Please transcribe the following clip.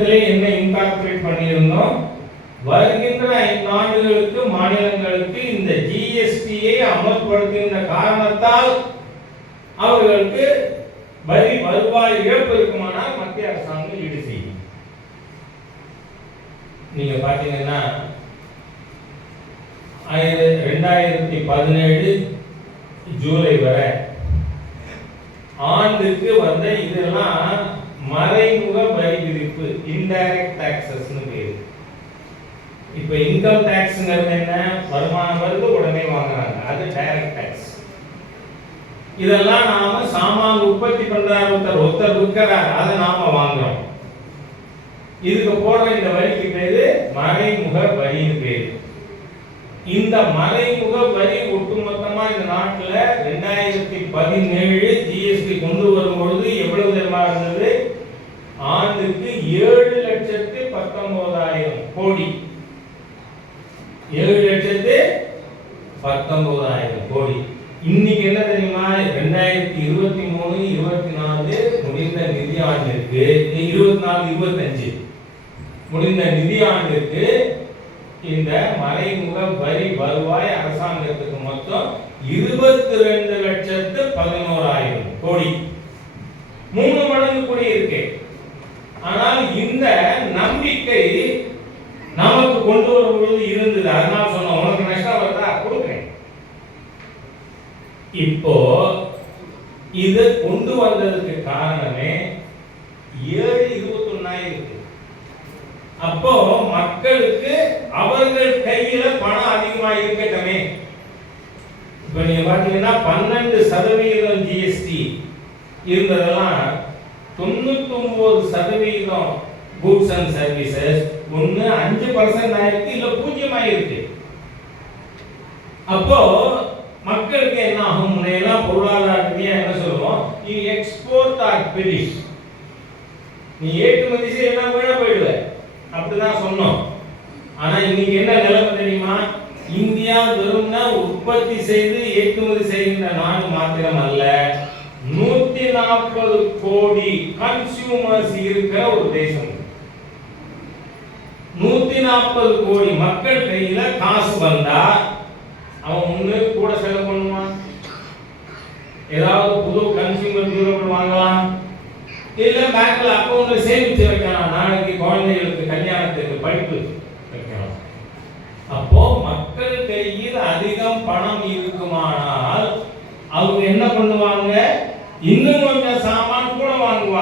என்ன இன்கார்பரேட் பண்ணியிருந்தோம். வருகின்ற 5 ஆண்டுகளுக்கு மாநிலங்களுக்கு இந்த ஜிஎஸ்டியை அமல்படுத்துகின்ற காரணத்தால் அவர்களுக்கு வரி வருவாய் இழப்பு இருக்குமானால் மத்திய அரசாங்கம் ஈடு செய்யும். நீங்க பாத்தீங்கன்னா 2017 ஜூலை வரை ஆண்டுக்கு வந்த இதெல்லாம் மறைமுக வரி விதிப்பு, இன்டைரக்ட் டாக்ஸஸ்னு பேரு. இப்ப இன்கம் டாக்ஸ்ங்கிறது என்ன? வருமானம் வருது உடனே வாங்குறாங்க, அது டைரக்ட் டாக்ஸ். இதெல்லாம் நாம சாமான் உற்பத்தி பண்றாரு ஒருத்தர் விற்கிறார், அதை நாம வாங்குறோம். இதுக்கு போடுற இந்த வரிக்கு பேரு மறைமுக வரின்னு பேரு. இந்த மறைமுக வரி ஒட்டுமொத்தமா இந்த நாட்டுல 2017 ஜிஎஸ்டி கொண்டு வரும்பொழுது எவ்வளவு தெரியுமா இருந்தது? ஆண்டுக்கு 7,19,000 கோடி. 7,19,000 கோடி. இன்னைக்கு என்ன தெரியுமா? 2023-24 முடிந்த நிதியாண்டிற்கு 24-25 முடிந்த நிதியாண்டிற்கு இந்த மறைமுக வரி வருவாய் அரசாங்கத்துக்கு மொத்தம் 22,11,000 கோடி. 3 மடங்கு கூடி இருக்கு. ஆனால் இந்த நம்பிக்கை நமக்கு கொண்டு வரும்பொழுது இருந்தது. அதனால சொன்னோம், உனக்கு நஷ்டம் வருதா கொடுக்கிறேன். இப்போ இது கொண்டு வந்ததுக்கு காரணமே 7/21 இருக்கு. அப்போ மக்களுக்கு அவர்கள் கையில பணம் அதிகமா இருக்கட்டமே. இப்ப நீங்க பாத்தீங்கன்னா 12% ஜிஎஸ்டி இருந்ததெல்லாம் 99% கூட்ஸ் அண்ட் சர்வீசஸ் ஒன்னு 5% ஆயிருக்கு, இல்ல 0 ஆயிருக்கு. அப்போ மக்களுக்கு என்ன ஆகும்? முன்னையெல்லாம் பொருளாதார ரீதியா என்ன சொல்லுவோம்? நீ எக்ஸ்போர்ட் ஆர் பெரிஷ், நீ ஏற்றுமதி செய்ய வீணா போயிடுவ, அப்படிதான் சொன்னோம். ஆனா இன்னைக்கு என்ன நிலைமை தெரியுமா? இந்தியா வெறும்னா உற்பத்தி செய்து ஏற்றுமதி செய்கின்ற நாடு மாத்திரம் அல்ல, 140 கோடி கன்சியூமர்ஸ் இருக்கிற ஒரு தேசம். 140 கோடி மக்கள் கையில காசு வந்தா அவன் முன்னு கூட செலவு பண்ணுவான், ஏதாவது புது கன்சியூமர் டியூரபிள் வாங்கலாம், இல்ல பேங்க்ல அக்கவுண்ட்ல சேமிச்சு வைக்கலாம், நாளைக்கு குழந்தைகளுக்கு கல்யாணத்துக்கு படிப்பு வைக்கலாம். அப்போ மக்கள் கையில் அதிகம் பணம் இருக்குமானால் அவங்க என்ன பண்ணுவாங்க? இன்னும் கொஞ்சம் சாமான்